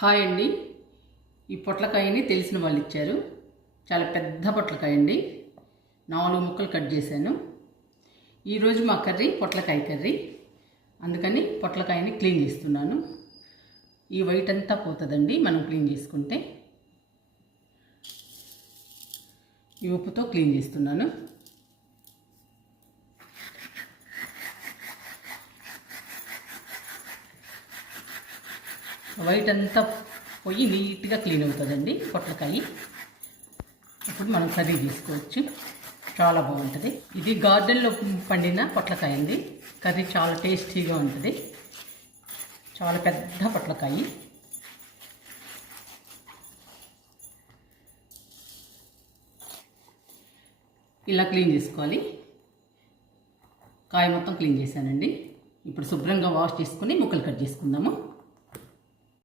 Hi అండి. ఈ పొట్లకాయని తెలిసిన వాళ్ళు ఇచ్చారు. చాలా పెద్ద పొట్లకాయ అండి. 4 ముక్కలు కట్ చేశాను. ఈరోజు మా కర్రీ పొట్లకాయ కర్రీ. అందుకని పొట్లకాయని క్లీన్ చేస్తున్నాను. ఈ వైట్ అంతా పోతుందండి మనం క్లీన్ చేసుకుంటే. ఈ ఉప్పుతో క్లీన్ చేస్తున్నాను. వైట్ అంతా పోయి నీట్గా క్లీన్ అవుతుందండి పొట్లకాయ. ఇప్పుడు మనం కర్రీ చేసుకోవచ్చు. చాలా బాగుంటుంది. ఇది గార్డెన్లో పండిన పొట్లకాయ అండి. కర్రీ చాలా టేస్టీగా ఉంటుంది. చాలా పెద్ద పొట్లకాయ. ఇలా క్లీన్ చేసుకోవాలి. కాయ మొత్తం క్లీన్ చేశానండి. ఇప్పుడు శుభ్రంగా వాష్ చేసుకుని ముక్కలు కట్ చేసుకుందాము.